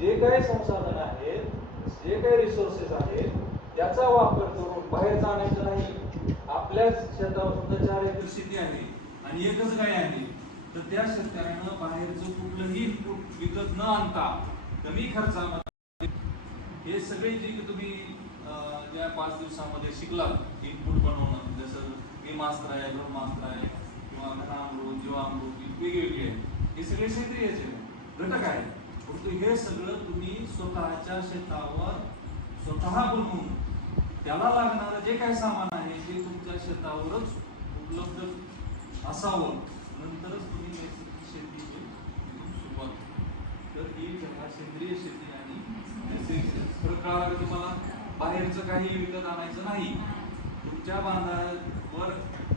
जे काही संसाधन आहेत, जे काही रिसोर्सेस आहेत, त्याचा वापर करून बाहेर जाण्याचं नाही. आपल्याच शेतावर सुद्धा 4 एकर शेती आहे आणि एकच गाय आहे, तर त्या शेतकऱ्यानं बाहेरचं कुठलंही इनपुट विकत न आणता कमी खर्चामध्ये हे सगळे जे तुम्ही ज्या 5 दिवसामध्ये शिकलात इनपुट बनवणं, जसं मास्टर आहे, ब्रह्मास्त्र आहे किंवा घनामृत, जीवामृत, वेगवेगळे आहे, हे सगळे सेंद्रियचे घटक आहेत. परंतु हे सगळं तुम्ही स्वतःच्या शेतावर स्वतः बनवून त्याला लागणारं जे काही सामान आहे ते तुमच्या शेतावरच उपलब्ध असावं, नंतरच तुम्ही नैसर्गिक शेती सुरुवात. तर ही सेंद्रिय शेती आणि नैसर्गिक शेती फरक कळाला का तुम्हाला? बाहेरचं काही विकत आणायचं नाही. तुमच्या बांधावर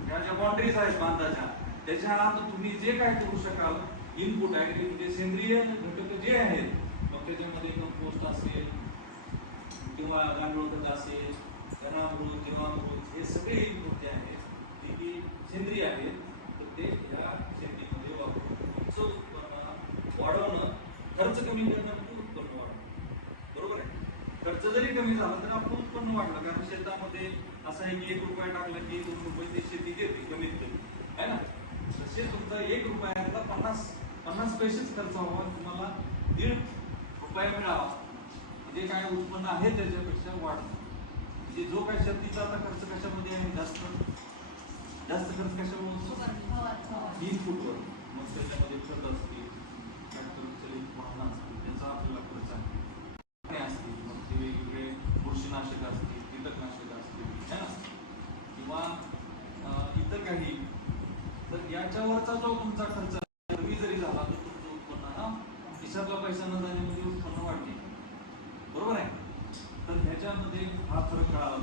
ह्या ज्या बाउंड्रीज आहेत बांधाच्या, त्याच्या आत तुम्ही जे काय करू शकाल इनपुट आहे म्हणजे सेंद्रिय घटक जे आहेत, मग त्याच्यामध्ये कंपोस्ट असेल किंवा गांडूळ खत असेल, घनामृत, जीवामृत, हे सगळे इनपुट जे आहेत ते की सेंद्रिय आहेत, तर ते या शेतीमध्ये वापरून तुमचं उत्पन्न वाढवणं, खर्च कमी करणं म्हणजे उत्पन्न वाढवणं. बरोबर आहे? खर्च जरी कमी झाला तर आपलं उत्पन्न वाढलं, कारण शेतामध्ये असं आहे की 1 रुपया टाकला की 2 रुपये ती शेती देते कमीत कमी, है ना? तसे तुमचा 1 रुपयाला 50 पैसेच खर्च व्हावा, तुम्हाला 1.5 रुपया मिळावा, म्हणजे काय उत्पन्न आहे त्याच्यापेक्षा वाढतं. म्हणजे जो काय शेतीचा आता खर्च कशामध्ये आहे, जास्त खर्च कशावर? इनपुटवर. मग त्याच्यामध्ये खत असतील, ट्रॅक्टर चलित वाहनं असतील, त्याचा आपल्याला खर्च आहे असतील, मग ते वेगवेगळे बुरशीनाशक असतील, कीटकनाशक असतील, है ना, किंवा इतर काही, तर याच्यावरचा जो तुमचा खर्च कमी जरी झाला तर तुमचं उत्पन्न खिशातला पैसा न जाण्यामध्ये उत्पन्न वाढते. बरोबर आहे? तर ह्याच्यामध्ये हा फरक कळाला.